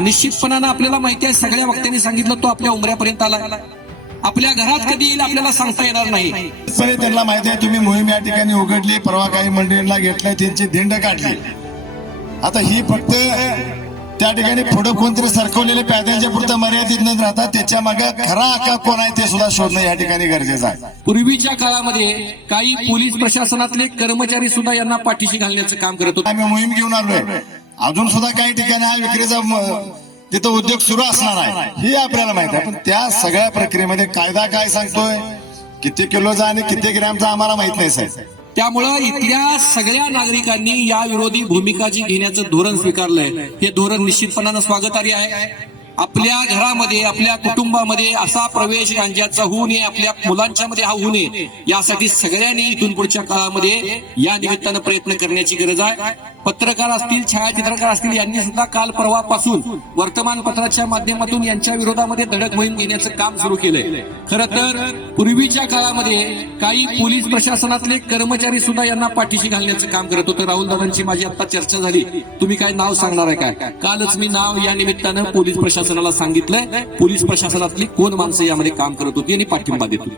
निश्चितपणानं आपल्याला माहिती आहे सगळ्या वक्त्यांनी सांगितलं तो आपल्या उमऱ्यापर्यंत आला आपल्या घरात कधी येईल आपल्याला सांगता येणार नाही. त्यांना माहिती आहे तुम्ही मोहीम या ठिकाणी उघडली परवा काही मंडळींना घेतलंय त्यांची धिंड काढली. आता ही फक्त त्या ठिकाणी पुढे कोणतरी सरकवलेले पॅदलच्या पुरतं मर्यादित न राहता त्याच्यामागे खरा आका कोण आहे ते सुद्धा शोधणं या ठिकाणी गरजेचं आहे. पूर्वीच्या काळामध्ये काही पोलीस प्रशासनातले कर्मचारी सुद्धा यांना पाठीशी घालण्याचं काम करत होते. आम्ही मोहीम घेऊन आलोय. अजून सुद्धा काही ठिकाणी हा विक्रीचा तिथं उद्योग सुरू असणार आहे. हे आपल्याला माहिती आहे. पण त्या सगळ्या प्रक्रियेमध्ये कायदा काय सांगतोय? किती किलोचा आणि किती ग्रॅमचा आम्हाला माहीत नाही साहेब. त्यामुळं इथल्या सगळ्या नागरिकांनी या विरोधी भूमिका जी घेण्याचं धोरण स्वीकारलंय हे धोरण निश्चितपणानं स्वागतार्ह आहे. आपल्या घरामध्ये आपल्या कुटुंबामध्ये असा प्रवेश गांजाचा होऊ नये आपल्या मुलांच्या मध्ये हा होऊ नये यासाठी सगळ्यांनी इथून पुढच्या काळामध्ये या निमित्तानं प्रयत्न करण्याची गरज आहे. पत्रकार असतील छायाचित्रकार असतील यांनी सुद्धा काल परवापासून वर्तमानपत्राच्या माध्यमातून यांच्या विरोधामध्ये धडक मोहीम घेण्याचं काम सुरू केलंय. खर तर पूर्वीच्या काळामध्ये काही पोलीस प्रशासनातले कर्मचारी सुद्धा यांना पाठीशी घालण्याचं काम करत होतं. राहुल दादांची माझी आता चर्चा झाली. तुम्ही काय नाव सांगणार आहे काय? कालच मी नाव या निमित्तानं पोलीस प्रशासनाला सांगितलंय. पोलीस प्रशासनातली कोण माणसं यामध्ये काम करत होती आणि पाठिंबा देत होती?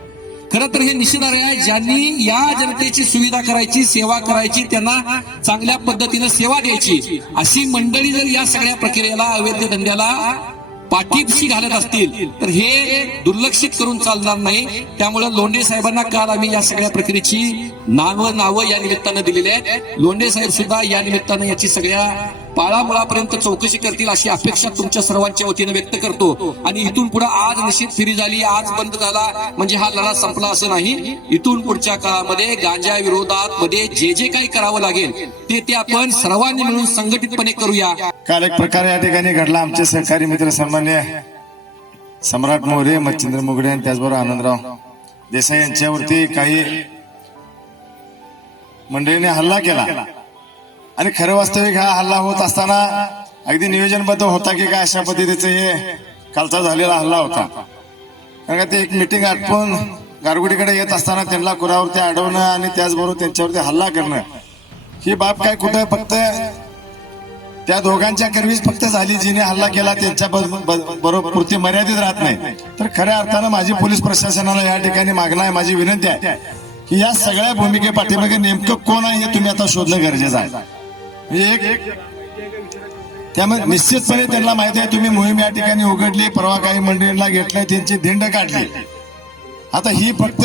खरं तर हे निश्चित आहे ज्यांनी या जनतेची सुविधा करायची सेवा करायची त्यांना चांगल्या पद्धतीनं सेवा द्यायची. अशी मंडळी जर या सगळ्या प्रक्रियेला अवैध धंद्याला पाठीशी घालत असतील तर हे दुर्लक्षित करून चालणार नाही. त्यामुळे लोंढे साहेबांना काल आम्ही या सगळ्या प्रक्रियेची नावं नावं या निमित्तानं दिलेली आहेत. लोंढे साहेब सुद्धा या निमित्तानं याची सगळ्या पाळामुळापर्यंत चौकशी करतील अशी अपेक्षा तुमच्या सर्वांच्या वतीने व्यक्त करतो. आणि इथून पुढे आज निश्चित फिरी झाली आज बंद झाला म्हणजे हा लढा संपला असं नाही. इथून पुढच्या काळामध्ये गांजा विरोधात मध्ये जे जे काही करावं लागेल ते ते आपण सर्वांनी मिळून संघटितपणे करूया. काल एक प्रकार या ठिकाणी घडला. आमचे सहकारी मित्र सन्मान्य सम्राट मोरे मच्छिंद्र मुगडे आणि त्याचबरोबर आनंदराव देसाई यांच्यावरती काही मंडळीने हल्ला केला. आणि खरं वास्तविक हा हल्ला होत असताना अगदी नियोजनबद्ध होता की काय अशा पद्धतीचं हे कालचा झालेला हल्ला होता. कारण का ते एक मिटिंग आटपून गारगुडीकडे येत असताना त्यांना कुरावरती अडवणं आणि त्याचबरोबर त्यांच्यावरती हल्ला करणं ही बाब काय कुठं फक्त? त्या दोघांच्या कर्वीच फक्त झाली जिने हल्ला केला त्यांच्या ब- ब- बरोबर पुरती मर्यादित राहत नाही. तर खऱ्या अर्थानं माझी पोलीस प्रशासनाला या ठिकाणी मागणं आहे माझी विनंती आहे की या सगळ्या भूमिके पाठीमागे नेमकं कोण आहे हे तुम्ही आता शोधणं गरजेचं आहे. त्यामुळे निश्चितपणे त्यांना माहिती आहे तुम्ही मोहीम या ठिकाणी उघडली परवा काही मंडळींना घेतलंय त्यांची धिंड काढली. आता ही फक्त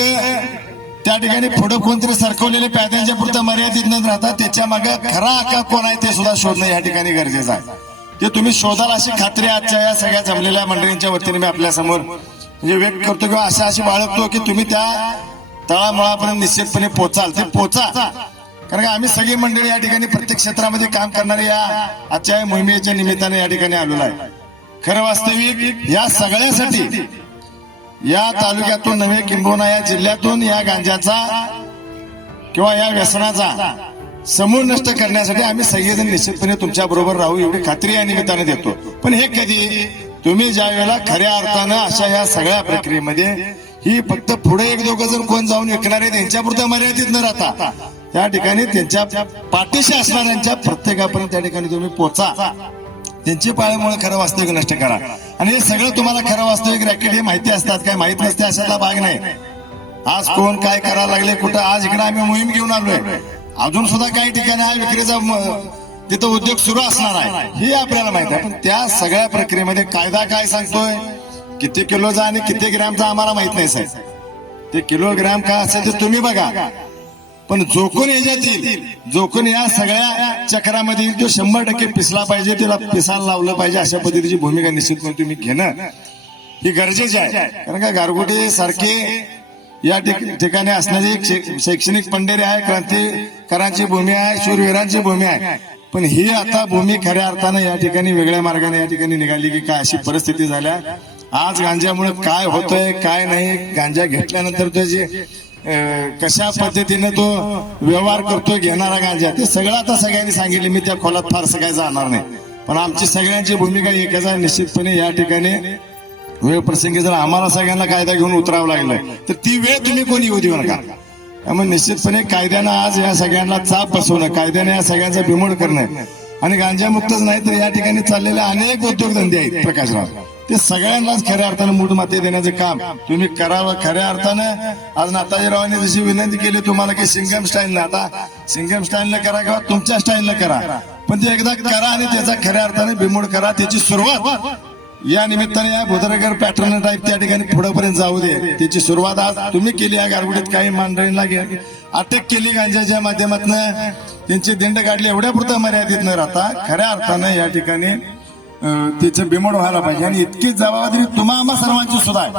त्या ठिकाणी पुढे कोणतरी सरकवलेले पॅदलच्या पुरता मर्यादित न राहता त्याच्यामागे खरा आका कोण आहे ते सुद्धा शोधणं या ठिकाणी गरजेचं आहे. ते तुम्ही शोधाल अशी खात्री आजच्या या सगळ्या जमलेल्या मंडळींच्या वतीने मी आपल्यासमोर म्हणजे व्यक्त करतो किंवा अशा अशी बाळगतो की तुम्ही त्या तळामुळापर्यंत निश्चितपणे पोचाल. ते पोचा. कारण का आम्ही सगळी मंडळी या ठिकाणी प्रत्येक क्षेत्रामध्ये काम करणारे या आजच्या या मोहिमेच्या निमित्ताने या ठिकाणी आलेलो आहे. खरं वास्तविक या सगळ्यासाठी या तालुक्यातून नव्हे किंबोना या जिल्ह्यातून या गांजाचा किंवा या व्यसनाचा समूळ नष्ट करण्यासाठी आम्ही सगळेजण निश्चितपणे तुमच्या बरोबर राहू एवढी खात्री या निमित्ताने देतो. पण हे कधी तुम्ही ज्या वेळेला खऱ्या अर्थानं अशा या सगळ्या प्रक्रियेमध्ये ही फक्त पुढे एक दोघं जण कोण जाऊन विकणार आहे त्यांच्यापुरतं मर्यादित न राहता. त्या ठिकाणी त्यांच्या पाठीशी असणाऱ्यांच्या प्रत्येकापर्यंत त्या ठिकाणी तुम्ही पोचा. त्यांची पाळीमुळे खरं वास्तविक नष्ट करा. आणि हे सगळं तुम्हाला खरं वास्तविक रॅकेट हे माहिती असतात. काय माहीत नसते अशातला भाग नाही. आज कोण काय करायला लागले कुठं? आज इकडे आम्ही मोहीम घेऊन आलोय. अजून सुद्धा काही ठिकाणी हा विक्रीचा म- तिथं उद्योग सुरू असणार आहे. हे आपल्याला माहिती आहे. पण त्या सगळ्या प्रक्रियेमध्ये कायदा काय सांगतोय? किती किलोचा आणि किती ग्रॅमचा आम्हाला माहीत नाही साहेब. ते किलोग्रॅम काय असेल ते तुम्ही बघा. पण जोखून याच्यात येईल. जोखून या सगळ्या चक्रामध्ये येईल. तो शंभर टक्के पिसला पाहिजे त्याला पिसायला लावलं पाहिजे अशा पद्धतीची भूमिका निश्चितपणे तुम्ही घेणं ही गरजेची आहे. कारण का गारगोटे सारखे या ठिक- ठिकाणी असणारी एक शै- शैक्षणिक पंढरी आहे क्रांतिकारांची भूमी आहे शूरवीरांची भूमी आहे. पण ही आता भूमी खऱ्या अर्थानं या ठिकाणी वेगळ्या मार्गाने या ठिकाणी निघाली की काय अशी परिस्थिती झाल्या. आज गांजामुळे काय होतंय काय नाही गांजा घेतल्यानंतर त्याची कशा पद्धतीने तो व्यवहार करतोय घेणारा गांजा ते सगळं आता सगळ्यांनी सांगितले मी त्या खोलात फारसं काय जाणार नाही. पण आमची सगळ्यांची भूमिका एकच आहे निश्चितपणे या ठिकाणी वेळ प्रसंगी जर आम्हाला सगळ्यांना कायदा घेऊन उतरावं लागलं तर ती वेळ तुम्ही कोणी येऊ देऊ नका. त्यामुळे निश्चितपणे कायद्यानं आज या सगळ्यांना चाप बसवणं कायद्याने या सगळ्यांचा बिमोड करणं आणि गांजामुक्तच नाही तर या ठिकाणी चाललेले अनेक उद्योगधंदे आहेत प्रकाशराव. ते सगळ्यांनाच खऱ्या अर्थानं मूठ माते देण्याचं काम. तुम्ही करावं खऱ्या अर्थानं. आज नाताजीरावांनी जशी विनंती केली तुम्हाला की सिंगम स्टाईलला आता सिंगम स्टाईलला करा किंवा तुमच्या स्टाईलला करा. पण ते एकदा करा आणि त्याचा खऱ्या अर्थाने बिमोड करा त्याची सुरुवात. या निमित्ताने या भोदरगर पॅटर्न टाईप त्या ठिकाणी पुढेपर्यंत जाऊ दे. त्याची सुरुवात आज तुम्ही केली या गारगुडीत काही मांडळींना अटक केली गांजाच्या माध्यमातून. त्यांची दिंड काढली एवढ्या पुरता मर्यादित न राहता खऱ्या अर्थानं या ठिकाणी त्याचे बिमोड व्हायला पाहिजे. आणि इतकी जबाबदारी तुम्हा आम्हा सर्वांची सुद्धा आहे.